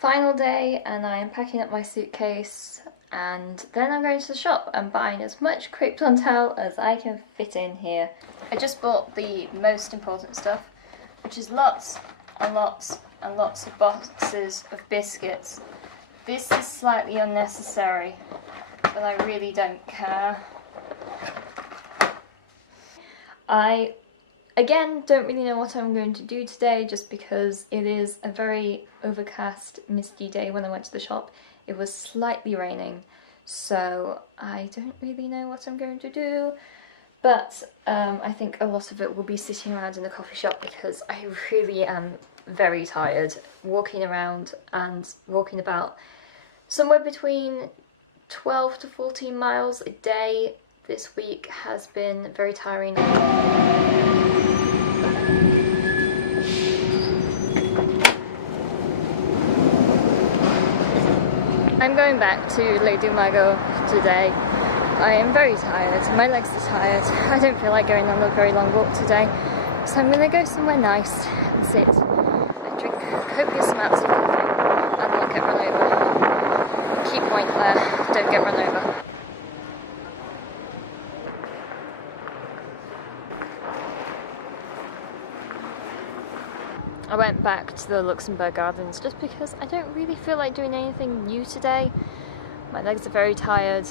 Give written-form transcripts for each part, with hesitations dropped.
Final day, and I am packing up my suitcase, and then I'm going to the shop and buying as much crepe dentelle as I can fit in here. I just bought the most important stuff, which is lots and lots and lots of boxes of biscuits. This is slightly unnecessary, but I really don't care. I again don't really know what I'm going to do today, just because it is a very overcast, misty day. When I went to the shop, it was slightly raining, so I don't really know what I'm going to do. But I think a lot of it will be sitting around in the coffee shop, because I really am very tired. Walking around and walking about somewhere between 12 to 14 miles a day this week has been very tiring. I'm going back to Lady Mago today. I am very tired, my legs are tired. I don't feel like going on a very long walk today, so I'm going to go somewhere nice and sit and drink copious amounts of coffee and not get run over. Key point there, don't get run over. I went back to the Luxembourg Gardens just because I don't really feel like doing anything new today. My legs are very tired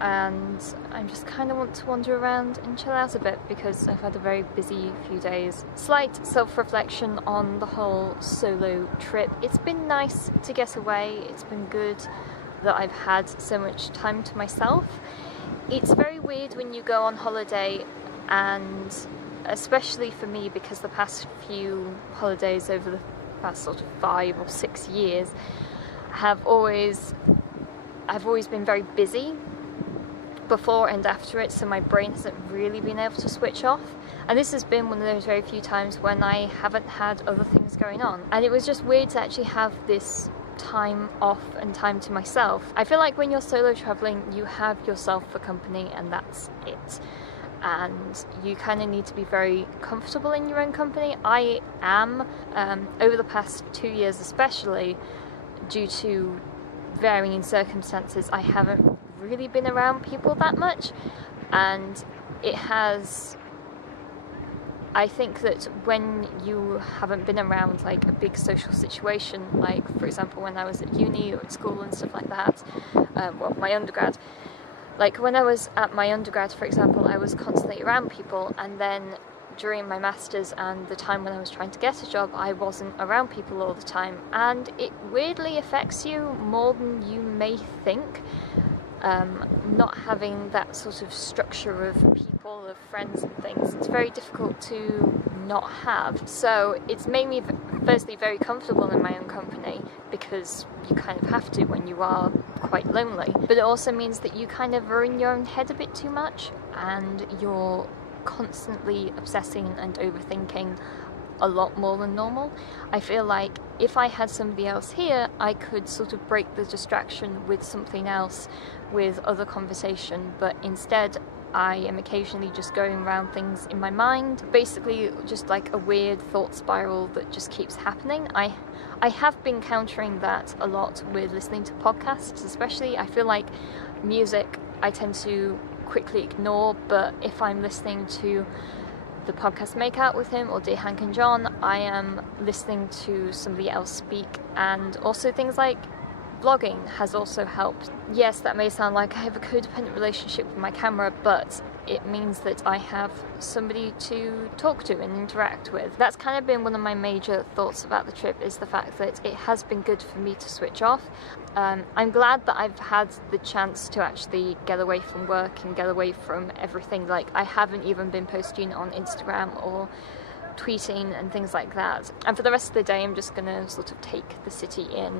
and I just kind of want to wander around and chill out a bit because I've had a very busy few days. Slight self-reflection on the whole solo trip. It's been nice to get away. It's been good that I've had so much time to myself. It's very weird when you go on holiday, and especially for me, because the past few holidays over the past sort of 5 or 6 years I've always been very busy before and after it, so my brain hasn't really been able to switch off. And this has been one of those very few times when I haven't had other things going on, and it was just weird to actually have this time off and time to myself. I feel like when you're solo traveling, you have yourself for company and that's it. And you kind of need to be very comfortable in your own company. I am, over the past 2 years especially, due to varying circumstances, I haven't really been around people that much, and it has, I think that when you haven't been around like a big social situation, like for example when I was at uni or at school and stuff like that, well, my undergrad, like when I was at my undergrad, for example, I was constantly around people, and then during my masters and the time when I was trying to get a job, I wasn't around people all the time, and it weirdly affects you more than you may think. Not having that sort of structure of people, of friends and things, it's very difficult to not have. So it's made me firstly very comfortable in my own company, because you kind of have to when you are quite lonely. But it also means that you kind of are in your own head a bit too much, and you're constantly obsessing and overthinking a lot more than normal. I feel like if I had somebody else here, I could sort of break the distraction with something else, with other conversation, but instead I am occasionally just going around things in my mind, basically just like a weird thought spiral that just keeps happening. I have been countering that a lot with listening to podcasts especially. I feel like music I tend to quickly ignore, but if I'm listening to the podcast Make Out with Him or Dear Hank and John, I am listening to somebody else speak. And also things like blogging has also helped. Yes, that may sound like I have a codependent relationship with my camera, but it means that I have somebody to talk to and interact with. That's kind of been one of my major thoughts about the trip, is the fact that it has been good for me to switch off. I'm glad that I've had the chance to actually get away from work and get away from everything. Like, I haven't even been posting on Instagram or tweeting and things like that. And for the rest of the day, I'm just gonna sort of take the city in.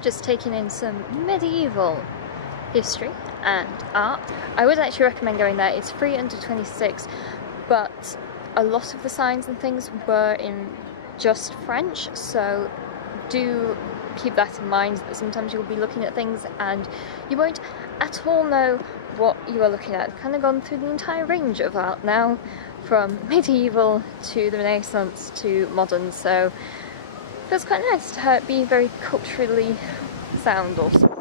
just taking in some medieval history and art. I would actually recommend going there. It's free under 26, but a lot of the signs and things were in just French, so do keep that in mind, that sometimes you'll be looking at things and you won't at all know what you are looking at. I've kind of gone through the entire range of art now, from medieval to the Renaissance to modern, so it feels quite nice to be very culturally sound also.